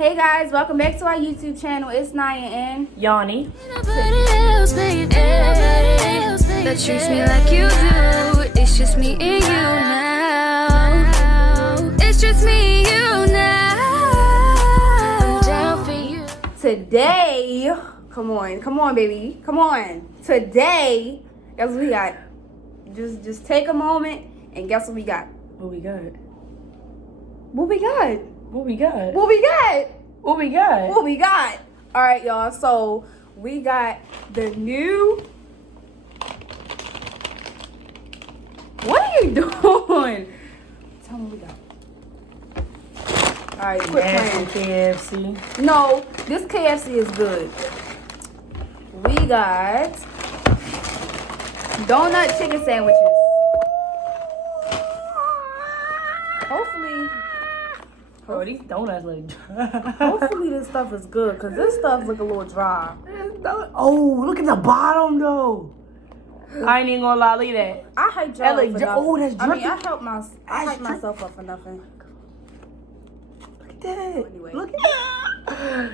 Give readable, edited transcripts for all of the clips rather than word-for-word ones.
Hey guys, welcome back to our YouTube channel. It's Naya and Yani. That treats me like you do. It's just me and you now. It's just me and you now. I'm down for you. today, come on, baby, come on. Today, guess what we got? Just take a moment and guess what we got? What we got? What we got? What we got? What we got? What we got? What we got? All right, y'all. So we got the new. What are you doing? Tell me what we got. All right, quit playing. KFC. No, this KFC is good. We got donut chicken sandwiches. Hopefully. Oh, these donuts look dry. Hopefully this stuff is good, because this stuff look a little dry. Oh, look at the bottom though. I ain't even gonna lie, look at that. I hyped That y'all look up for dry. nothing. Oh, that's I mean, dripping. I hyped myself up for nothing. Look at that. Anyway. Look at that.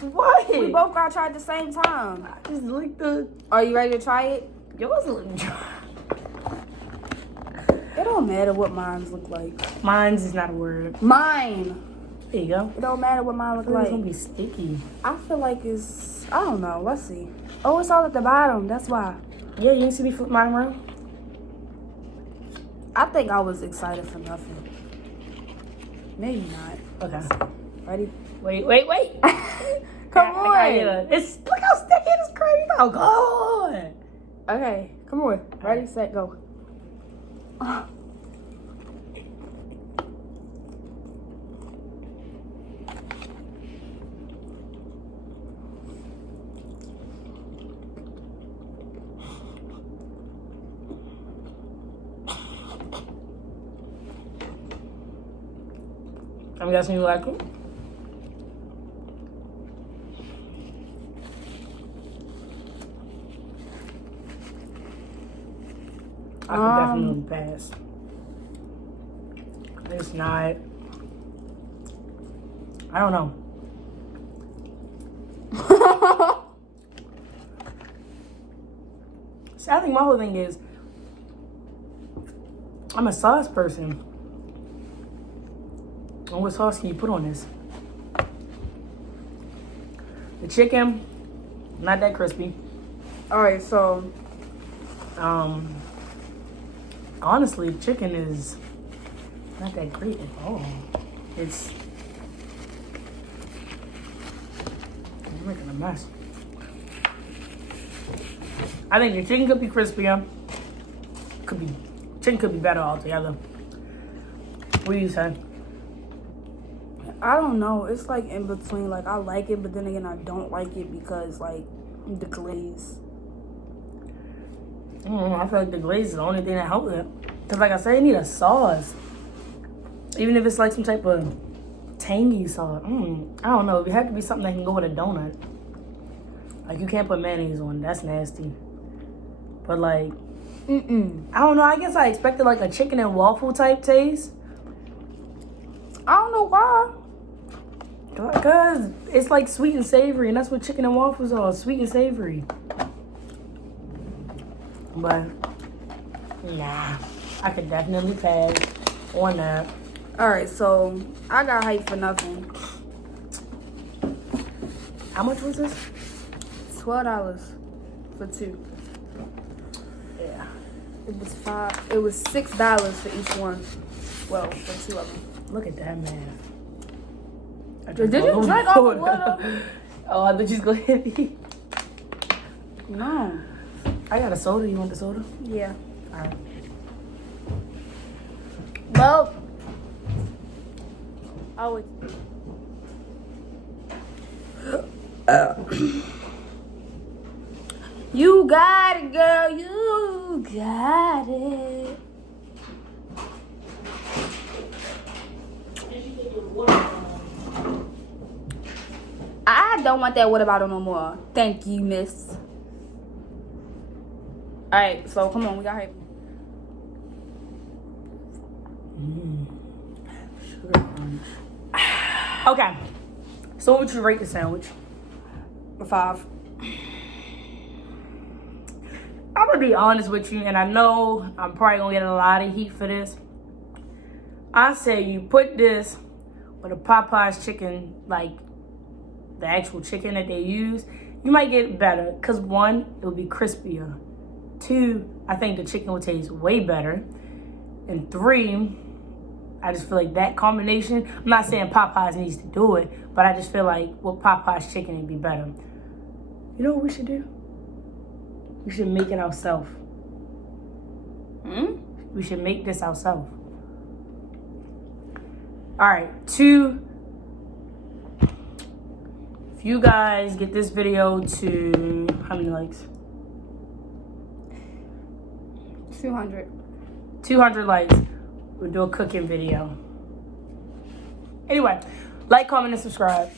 What? We both got to try at the same time. I just licked the. Are you ready to try it? Yours look dry. It don't matter what mine look like. Mine's is not a word. Mine. There you go. It don't matter what mine look It's like. gonna be sticky. I feel like it's, I don't know. Let's see. Oh, it's all at the bottom. That's why. Yeah, you didn't see me flip mine around? I think I was excited for nothing. Maybe not. Okay. Ready? Wait. Come on. It's look how sticky it is, crazy. Oh god. Okay, come on. Ready, set, go. I'm guessing you like them. I could definitely pass. It's not. I don't know. See, I think my whole thing is I'm a sauce person. And what sauce can you put on this? The chicken, not that crispy. All right, so Honestly, chicken is not that great at all. It's I'm making a mess. I think your chicken could be crispier. Chicken could be better altogether. What do you say? I don't know. It's like in between. Like, I like it, but then again, I don't like it because, like, the glaze. I feel like the glaze is the only thing that helps it. Because, like I said, you need a sauce. Even if it's like some type of tangy sauce. I don't know. It had to be something that can go with a donut. Like, you can't put mayonnaise on. That's nasty. But, like, I don't know. I guess I expected, like, a chicken and waffle type taste. I don't know why. Because it's like sweet and savory, and that's what chicken and waffles are, sweet and savory. But, nah, I could definitely pass on that. All right, so I got hyped for nothing. How much was this? $12 for two. Yeah. It was $6 for each one. Well, for two of them. Look at that, man. Did you drink all the water? Oh, I thought you was going to hit me. No. I got a soda. You want the soda? Yeah. All right. Well. Oh, it's. You got it, girl. You got it. I don't want that water bottle no more. Thank you, miss. Alright, so come on, we got hype. Sugar crunch. Okay. So what would you rate the sandwich? A 5. I'm gonna be honest with you, and I know I'm probably gonna get a lot of heat for this. I say you put this with a Popeye's chicken, like the actual chicken that they use, you might get better. Cause 1, it would be crispier. 2, I think the chicken would taste way better. And 3, I just feel like that combination, I'm not saying Popeyes needs to do it, but I just feel like with Popeye's chicken, it'd be better. You know what we should do? We should make it ourselves. We should make this ourselves. All right, 2. If you guys get this video to, how many likes? 200. 200 likes, we'll do a cooking video. Anyway, like, comment, and subscribe.